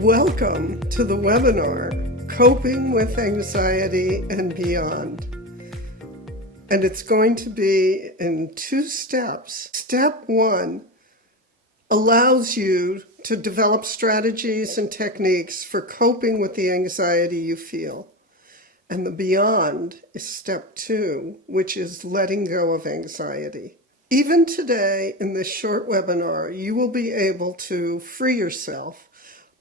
Welcome to the webinar, Coping with Anxiety and Beyond. And it's going to be in 2 steps. Step 1 allows you to develop strategies and techniques for coping with the anxiety you feel. And the beyond is step 2, which is letting go of anxiety. Even today, in this short webinar, you will be able to free yourself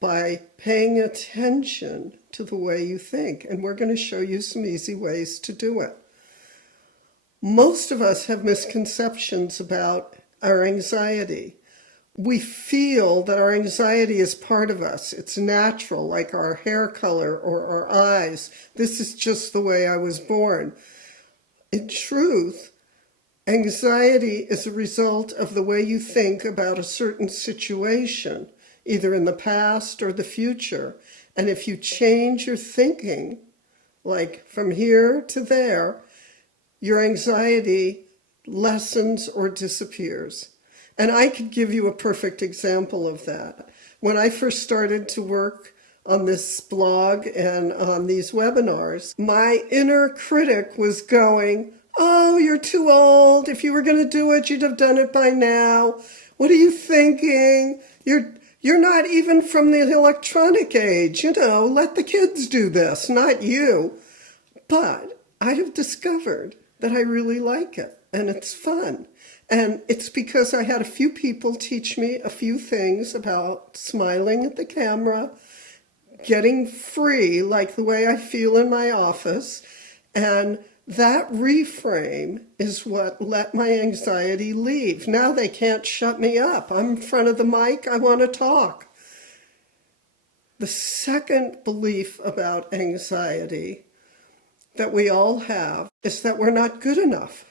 by paying attention to the way you think. And we're going to show you some easy ways to do it. Most of us have misconceptions about our anxiety. We feel that our anxiety is part of us. It's natural, like our hair color or our eyes. This is just the way I was born. In truth, anxiety is a result of the way you think about a certain situation, either in the past or the future. And if you change your thinking, like from here to there, your anxiety lessens or disappears. And I could give you a perfect example of that. When I first started to work on this blog and on these webinars, my inner critic was going, "Oh, you're too old. If you were going to do it, you'd have done it by now. What are you thinking? You're not even from the electronic age. Let the kids do this, not you." But I have discovered that I really like it, and it's fun. And it's because I had a few people teach me a few things about smiling at the camera, getting free, like the way I feel in my office. And that reframe is what let my anxiety leave. Now they can't shut me up. I'm in front of the mic. I want to talk. The second belief about anxiety that we all have is that we're not good enough.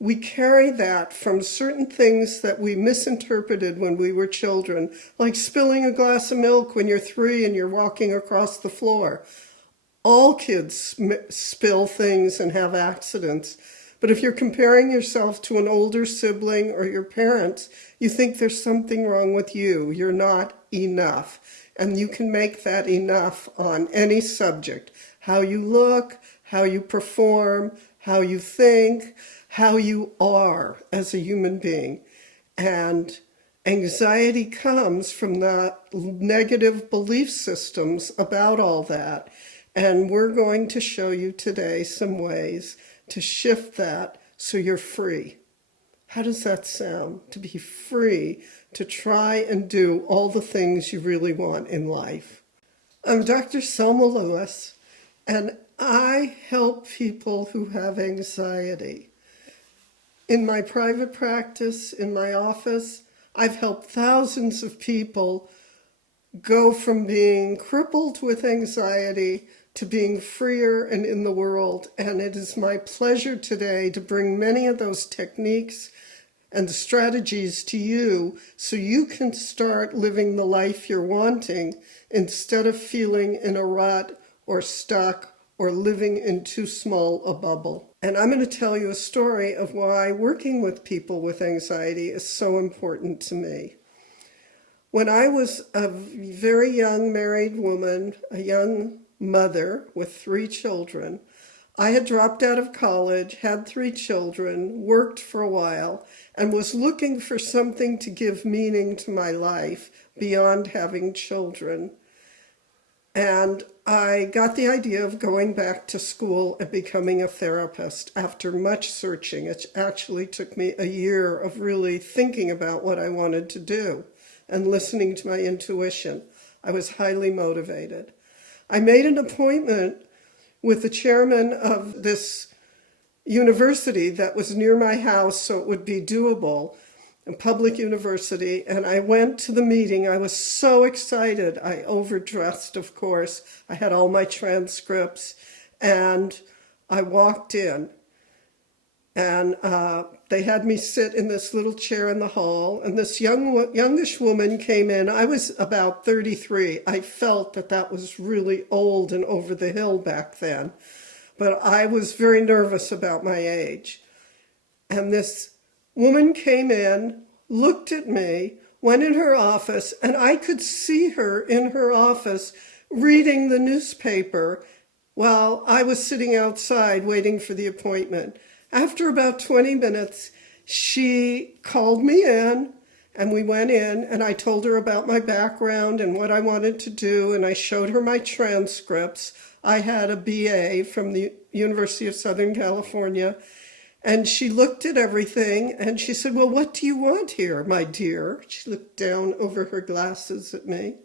We carry that from certain things that we misinterpreted when we were children, like spilling a glass of milk when you're 3 and you're walking across the floor. All kids spill things and have accidents. But if you're comparing yourself to an older sibling or your parents, you think there's something wrong with you. You're not enough. And you can make that enough on any subject. How you look, how you perform, how you think, how you are as a human being. And anxiety comes from the negative belief systems about all that. And we're going to show you today some ways to shift that so you're free. How does that sound? To be free, to try and do all the things you really want in life. I'm Dr. Selma Lewis, and I help people who have anxiety. In my private practice, in my office, I've helped thousands of people go from being crippled with anxiety to being freer and in the world. And it is my pleasure today to bring many of those techniques and strategies to you so you can start living the life you're wanting instead of feeling in a rut or stuck or living in too small a bubble. And I'm going to tell you a story of why working with people with anxiety is so important to me. When I was a very young married woman, a young mother with 3 children, I had dropped out of college, had 3 children, worked for a while, and was looking for something to give meaning to my life beyond having children. And I got the idea of going back to school and becoming a therapist after much searching. It actually took me a year of really thinking about what I wanted to do and listening to my intuition. I was highly motivated. I made an appointment with the chairman of this university that was near my house so it would be doable, a public university, and I went to the meeting. I was so excited. I overdressed, of course. I had all my transcripts, and I walked in, and they had me sit in this little chair in the hall, and this youngish woman came in. I was about 33. I felt that that was really old and over the hill back then, but I was very nervous about my age. And this woman came in, looked at me, went in her office, and I could see her in her office reading the newspaper while I was sitting outside waiting for the appointment. After about 20 minutes, she called me in, and we went in, and I told her about my background and what I wanted to do, and I showed her my transcripts. I had a BA from the University of Southern California, and she looked at everything, and she said, "Well, what do you want here, my dear?" She looked down over her glasses at me.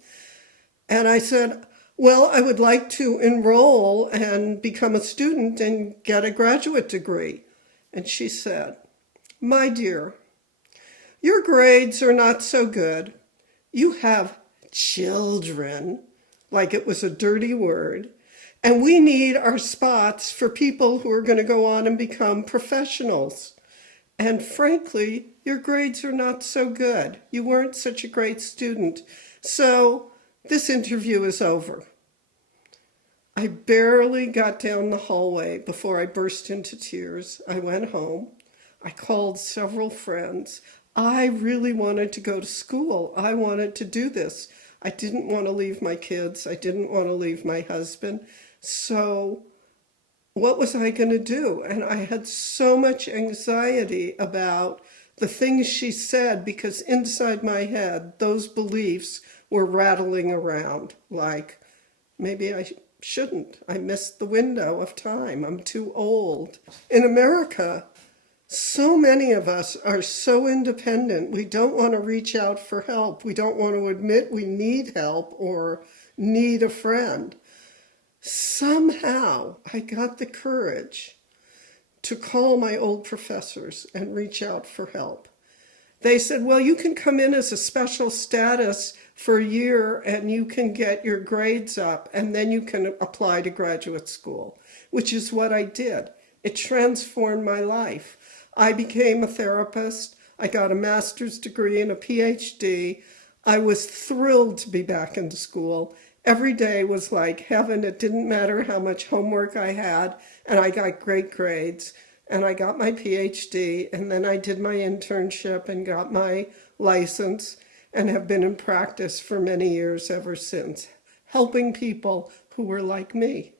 And I said, "Well, I would like to enroll and become a student and get a graduate degree." And she said, "My dear, your grades are not so good. You have children," like it was a dirty word, "and we need our spots for people who are going to go on and become professionals. And frankly, your grades are not so good. You weren't such a great student. So this interview is over." I barely got down the hallway before I burst into tears. I went home. I called several friends. I really wanted to go to school. I wanted to do this. I didn't want to leave my kids. I didn't want to leave my husband. So what was I going to do? And I had so much anxiety about the things she said, because inside my head, those beliefs were rattling around, like, maybe I shouldn't. I missed the window of time. I'm too old. In America, so many of us are so independent. We don't want to reach out for help. We don't want to admit we need help or need a friend. Somehow I got the courage to call my old professors and reach out for help. They said, "Well, you can come in as a special status for a year and you can get your grades up and then you can apply to graduate school," which is what I did. It transformed my life. I became a therapist. I got a master's degree and a PhD. I was thrilled to be back into school. Every day was like heaven. It didn't matter how much homework I had, and I got great grades. And I got my PhD, and then I did my internship and got my license and have been in practice for many years ever since, helping people who were like me,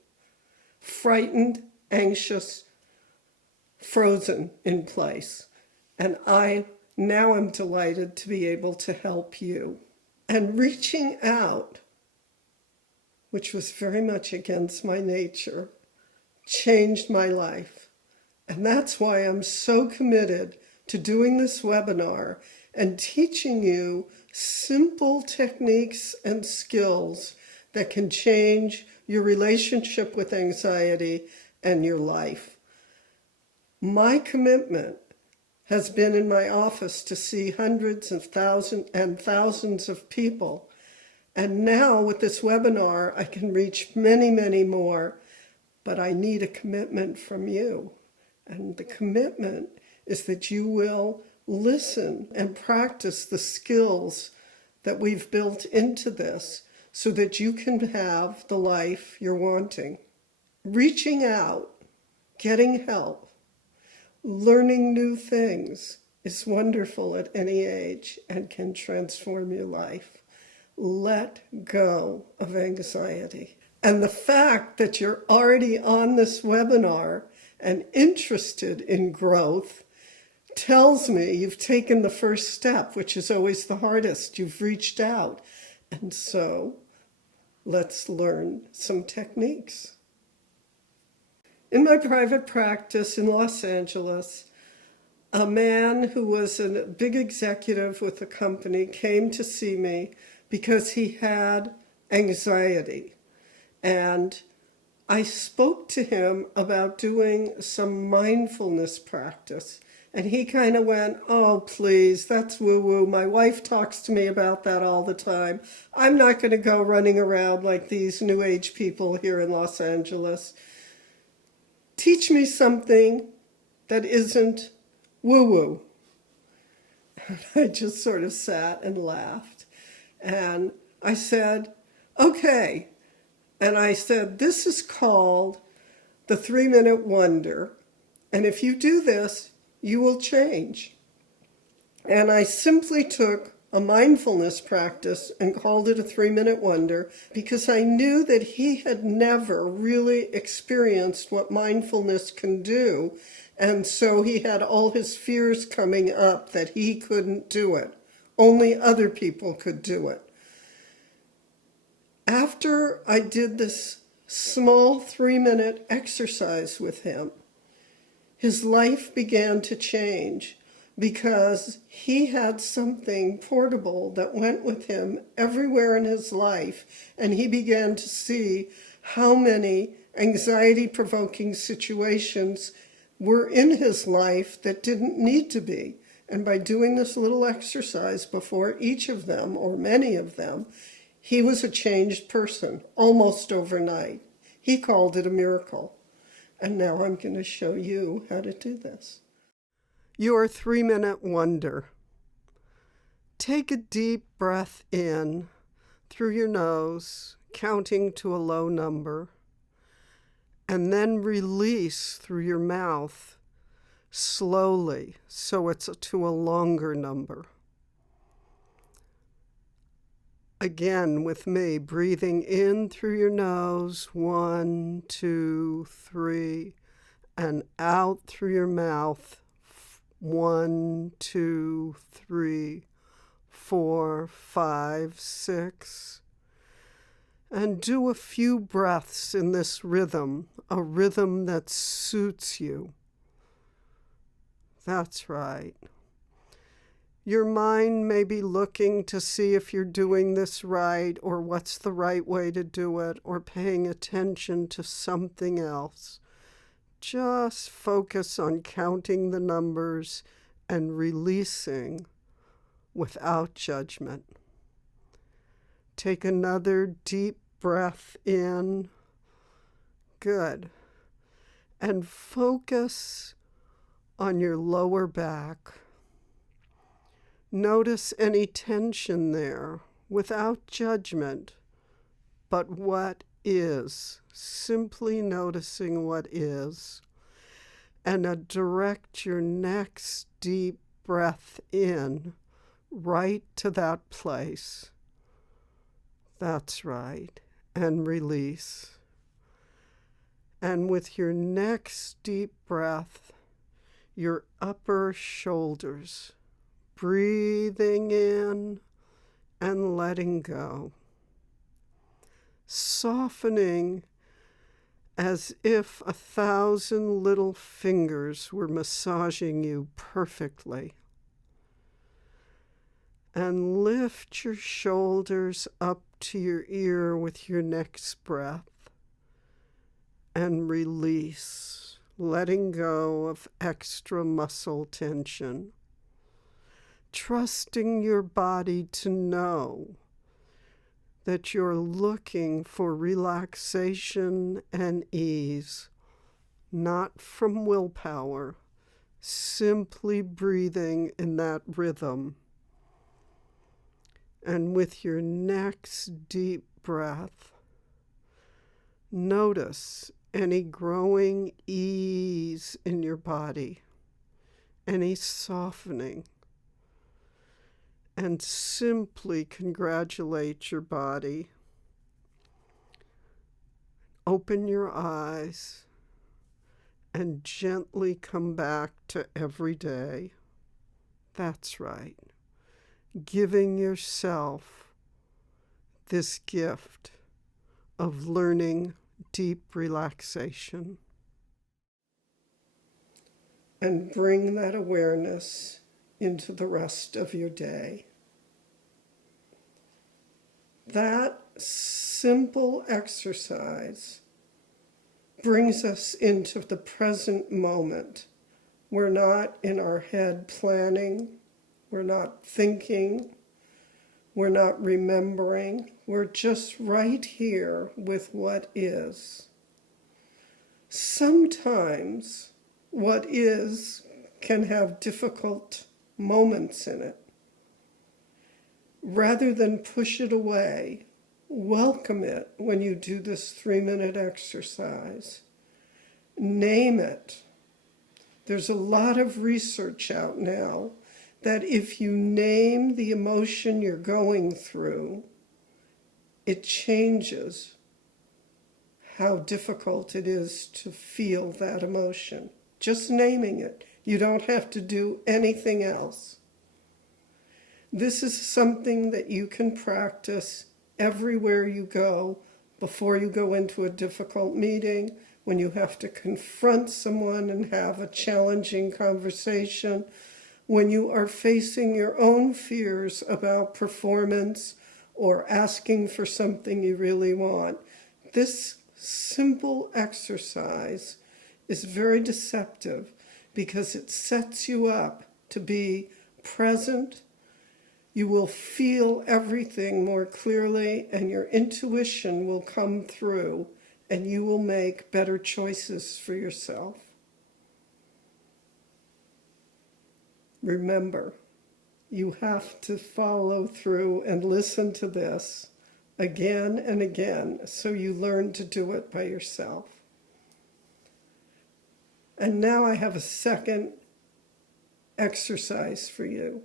frightened, anxious, frozen in place. And I now am delighted to be able to help you. And reaching out, which was very much against my nature, changed my life. And that's why I'm so committed to doing this webinar and teaching you simple techniques and skills that can change your relationship with anxiety and your life. My commitment has been in my office to see hundreds of thousands of people. And now with this webinar, I can reach many, many more, but I need a commitment from you. And the commitment is that you will listen and practice the skills that we've built into this so that you can have the life you're wanting. Reaching out, getting help, learning new things is wonderful at any age and can transform your life. Let go of anxiety. And the fact that you're already on this webinar and interested in growth tells me you've taken the first step, which is always the hardest. You've reached out. And so let's learn some techniques. In my private practice in Los Angeles, a man who was a big executive with a company came to see me because he had anxiety. And I spoke to him about doing some mindfulness practice. And he kind of went, "Oh, please, that's woo-woo. My wife talks to me about that all the time. I'm not going to go running around like these New Age people here in Los Angeles. Teach me something that isn't woo-woo." And I just sort of sat and laughed. And I said, "Okay." And I said, "This is called the 3-minute wonder. And if you do this, you will change." And I simply took a mindfulness practice and called it a 3-minute wonder because I knew that he had never really experienced what mindfulness can do. And so he had all his fears coming up that he couldn't do it. Only other people could do it. After I did this small 3-minute exercise with him, his life began to change because he had something portable that went with him everywhere in his life, and he began to see how many anxiety-provoking situations were in his life that didn't need to be. And by doing this little exercise before each of them, or many of them, he was a changed person almost overnight. He called it a miracle. And now I'm going to show you how to do this. Your 3-minute wonder. Take a deep breath in through your nose, counting to a low number, and then release through your mouth slowly so it's to a longer number. Again with me, breathing in through your nose, 1, 2, 3, and out through your mouth, 1, 2, 3, 4, 5, 6. And do a few breaths in this rhythm, a rhythm that suits you. That's right. Your mind may be looking to see if you're doing this right or what's the right way to do it or paying attention to something else. Just focus on counting the numbers and releasing without judgment. Take another deep breath in. Good. And focus on your lower back. Notice any tension there without judgment, but what is, simply noticing what is, and direct your next deep breath in right to that place. That's right, and release. And with your next deep breath, your upper shoulders, breathing in and letting go. Softening as if 1,000 little fingers were massaging you perfectly. And lift your shoulders up to your ear with your next breath. And release, letting go of extra muscle tension. Trusting your body to know that you're looking for relaxation and ease, not from willpower, simply breathing in that rhythm. And with your next deep breath, notice any growing ease in your body, any softening. And simply congratulate your body. Open your eyes and gently come back to every day. That's right. Giving yourself this gift of learning deep relaxation. And bring that awareness into the rest of your day. That simple exercise brings us into the present moment. We're not in our head planning, we're not thinking, we're not remembering, we're just right here with what is. Sometimes what is can have difficult moments in it. Rather than push it away, welcome it when you do this 3-minute exercise. Name it. There's a lot of research out now that if you name the emotion you're going through, it changes how difficult it is to feel that emotion. Just naming it. You don't have to do anything else. This is something that you can practice everywhere you go, before you go into a difficult meeting, when you have to confront someone and have a challenging conversation, when you are facing your own fears about performance or asking for something you really want. This simple exercise is very deceptive because it sets you up to be present. You will feel everything more clearly, and your intuition will come through, and you will make better choices for yourself. Remember, you have to follow through and listen to this again and again so you learn to do it by yourself. And now I have a second exercise for you.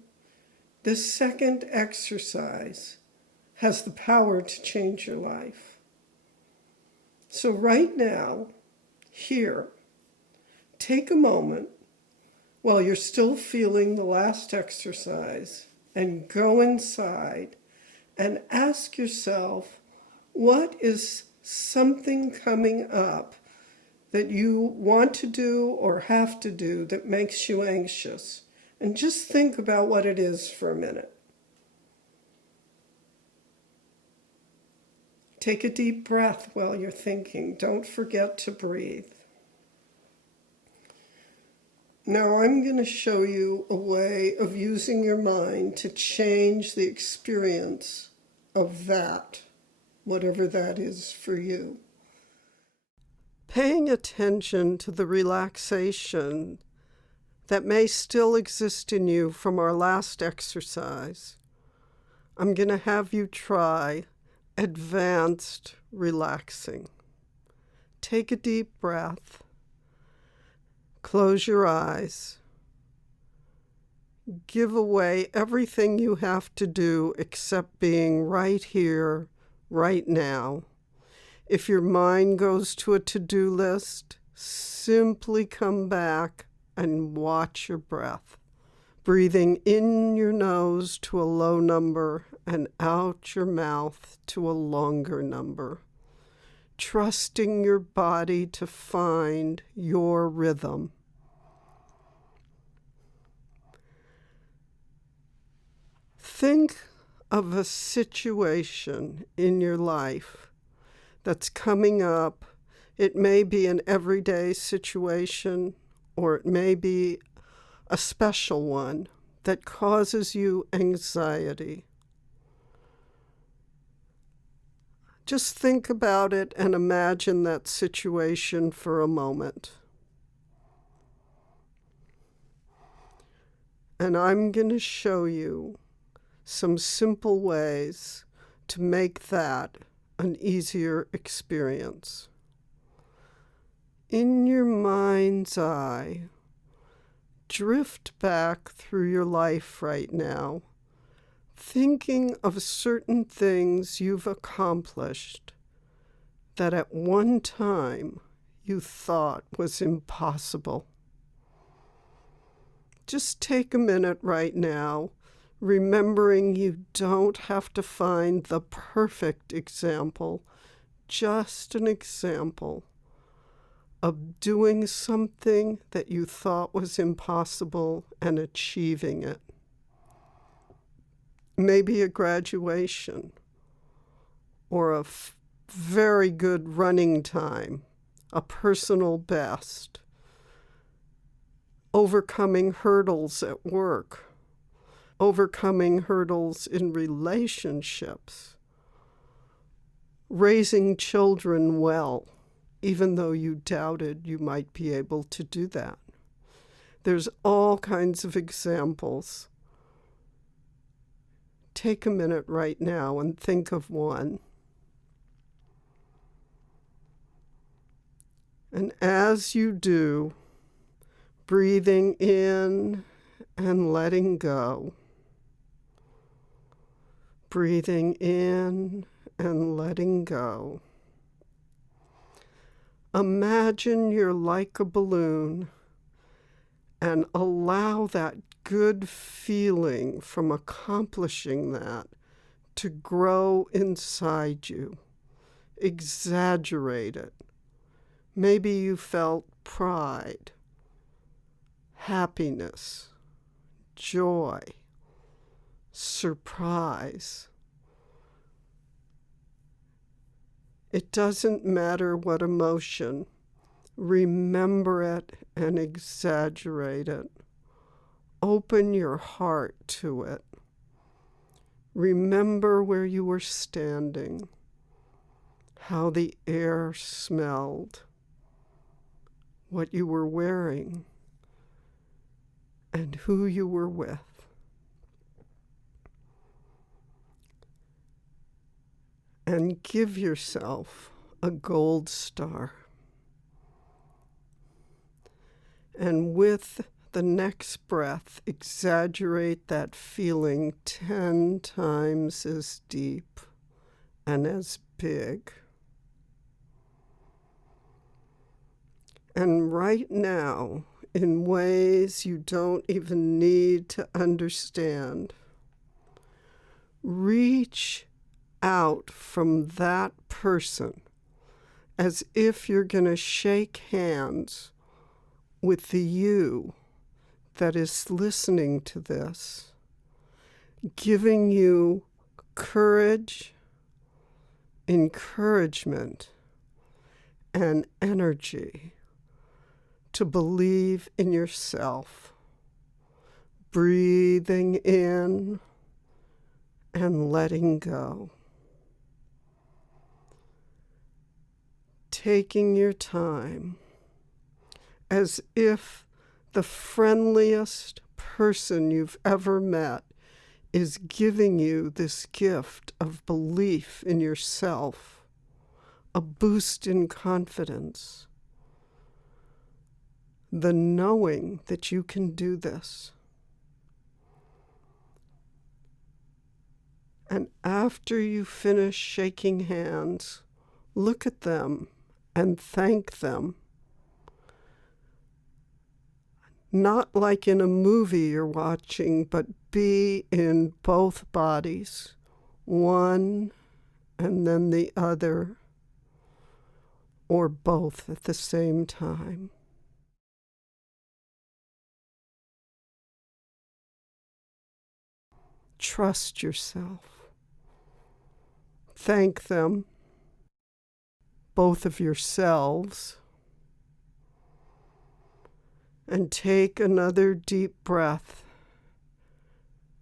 This second exercise has the power to change your life. So right now, here, take a moment while you're still feeling the last exercise and go inside and ask yourself, what is something coming up that you want to do or have to do that makes you anxious? And just think about what it is for a minute. Take a deep breath while you're thinking. Don't forget to breathe. Now I'm going to show you a way of using your mind to change the experience of that, whatever that is for you. Paying attention to the relaxation that may still exist in you from our last exercise, I'm going to have you try advanced relaxing. Take a deep breath. Close your eyes. Give away everything you have to do except being right here, right now. If your mind goes to a to-do list, simply come back and watch your breath. Breathing in your nose to a low number and out your mouth to a longer number. Trusting your body to find your rhythm. Think of a situation in your life that's coming up. It may be an everyday situation, or it may be a special one that causes you anxiety. Just think about it and imagine that situation for a moment. And I'm going to show you some simple ways to make that an easier experience. In your mind's eye, drift back through your life right now, thinking of certain things you've accomplished that at one time you thought was impossible. Just take a minute right now, remembering you don't have to find the perfect example, just an example of doing something that you thought was impossible and achieving it. Maybe a graduation or a very good running time, a personal best, overcoming hurdles at work, overcoming hurdles in relationships, raising children well, even though you doubted you might be able to do that. There's all kinds of examples. Take a minute right now and think of one. And as you do, breathing in and letting go. Breathing in and letting go. Imagine you're like a balloon and allow that good feeling from accomplishing that to grow inside you. Exaggerate it. Maybe you felt pride, happiness, joy, surprise. It doesn't matter what emotion. Remember it and exaggerate it. Open your heart to it. Remember where you were standing, how the air smelled, what you were wearing, and who you were with. And give yourself a gold star. And with the next breath, exaggerate that feeling 10 times as deep and as big. And right now, in ways you don't even need to understand, reach out from that person as if you're going to shake hands with the you that is listening to this, giving you courage, encouragement, and energy to believe in yourself. Breathing in and letting go. Taking your time as if the friendliest person you've ever met is giving you this gift of belief in yourself, a boost in confidence, the knowing that you can do this. And after you finish shaking hands, look at them and thank them. Not like in a movie you're watching, but be in both bodies, one and then the other, or both at the same time. Trust yourself. Thank them, both of yourselves, and take another deep breath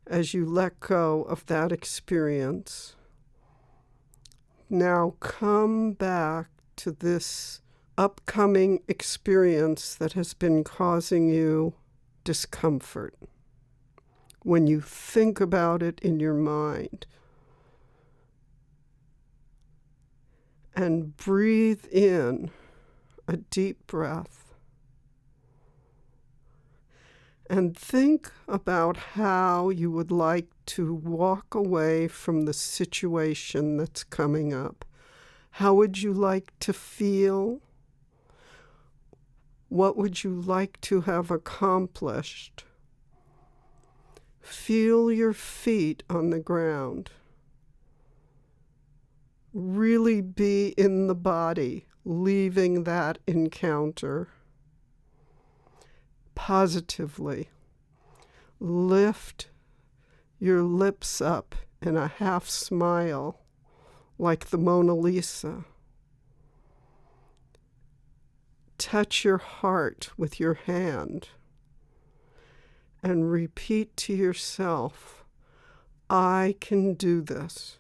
as you let go of that experience. Now come back to this upcoming experience that has been causing you discomfort. When you think about it in your mind, and breathe in a deep breath. And think about how you would like to walk away from the situation that's coming up. How would you like to feel? What would you like to have accomplished? Feel your feet on the ground. Really be in the body, leaving that encounter. Positively. Lift your lips up in a half smile, like the Mona Lisa. Touch your heart with your hand and repeat to yourself, I can do this.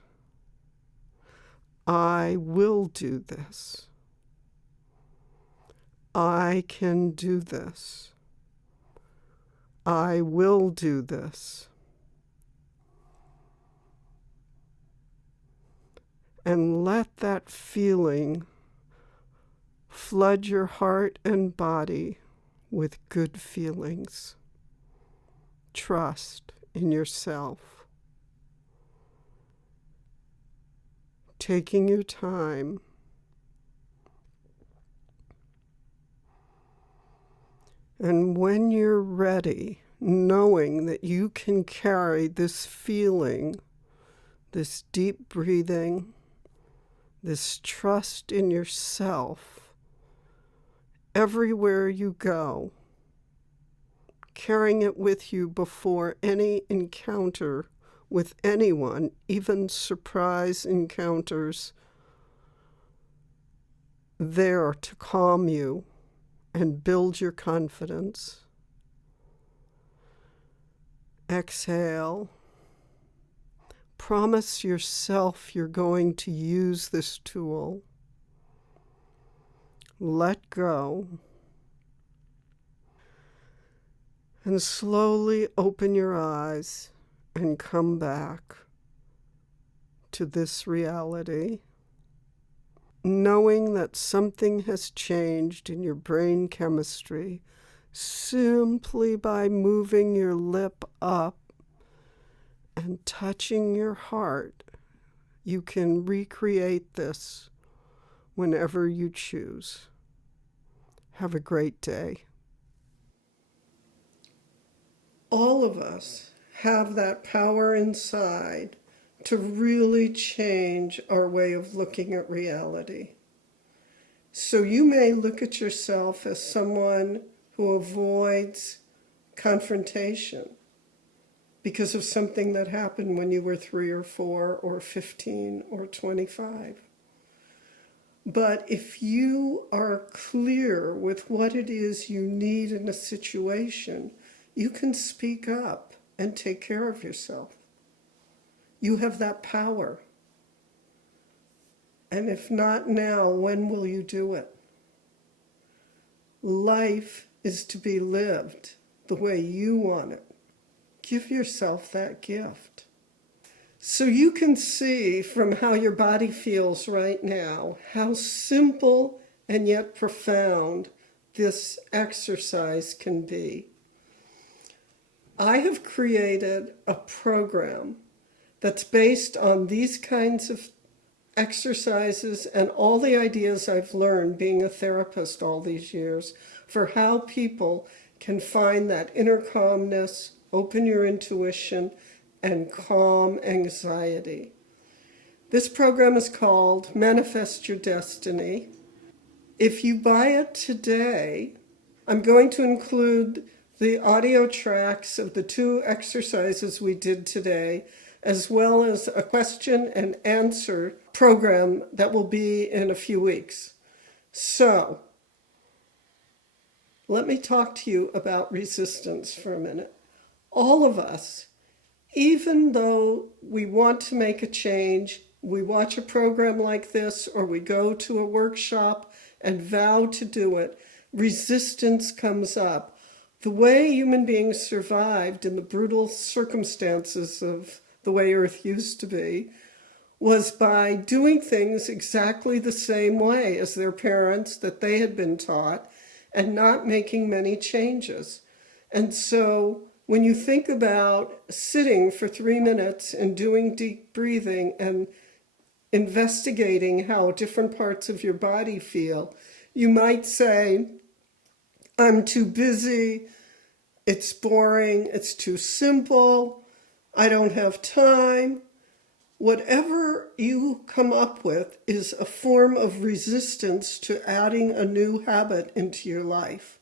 I will do this. I can do this. I will do this. And let that feeling flood your heart and body with good feelings. trust in yourself. Taking your time. And when you're ready, knowing that you can carry this feeling, this deep breathing, this trust in yourself everywhere you go, carrying it with you before any encounter with anyone, even surprise encounters, there to calm you and build your confidence. Exhale. Promise yourself you're going to use this tool. Let go. And slowly open your eyes and come back to this reality, knowing that something has changed in your brain chemistry simply by moving your lip up and touching your heart. You can recreate this whenever you choose. Have a great day. All of us have that power inside to really change our way of looking at reality. So you may look at yourself as someone who avoids confrontation because of something that happened when you were 3 or 4 or 15 or 25. But if you are clear with what it is you need in a situation, you can speak up and take care of yourself. You have that power. And if not now, when will you do it? Life is to be lived the way you want it. Give yourself that gift. So you can see from how your body feels right now, how simple and yet profound this exercise can be. I have created a program that's based on these kinds of exercises and all the ideas I've learned being a therapist all these years for how people can find that inner calmness, open your intuition, and calm anxiety. This program is called Manifest Your Destiny. If you buy it today, I'm going to include the audio tracks of the 2 exercises we did today, as well as a question and answer program that will be in a few weeks. So, let me talk to you about resistance for a minute. All of us, even though we want to make a change, we watch a program like this or we go to a workshop and vow to do it, resistance comes up. The way human beings survived in the brutal circumstances of the way Earth used to be was by doing things exactly the same way as their parents that they had been taught and not making many changes. And so when you think about sitting for 3 minutes and doing deep breathing and investigating how different parts of your body feel, you might say, I'm too busy, it's boring, it's too simple, I don't have time. Whatever you come up with is a form of resistance to adding a new habit into your life.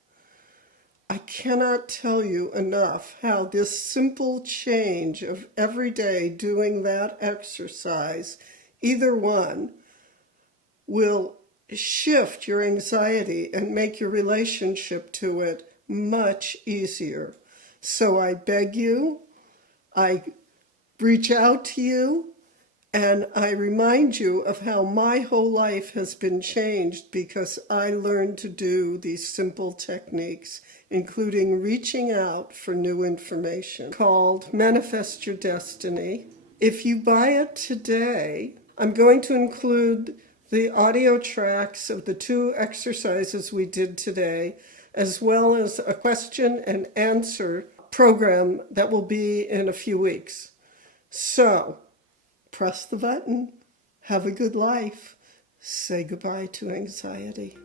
I cannot tell you enough how this simple change of every day doing that exercise, either one, will shift your anxiety and make your relationship to it much easier. So I beg you, I reach out to you, and I remind you of how my whole life has been changed because I learned to do these simple techniques, including reaching out for new information, called Manifest Your Destiny. If you buy it today, I'm going to include the audio tracks of the 2 exercises we did today, as well as a question and answer program that will be in a few weeks. So, press the button. Have a good life. Say goodbye to anxiety.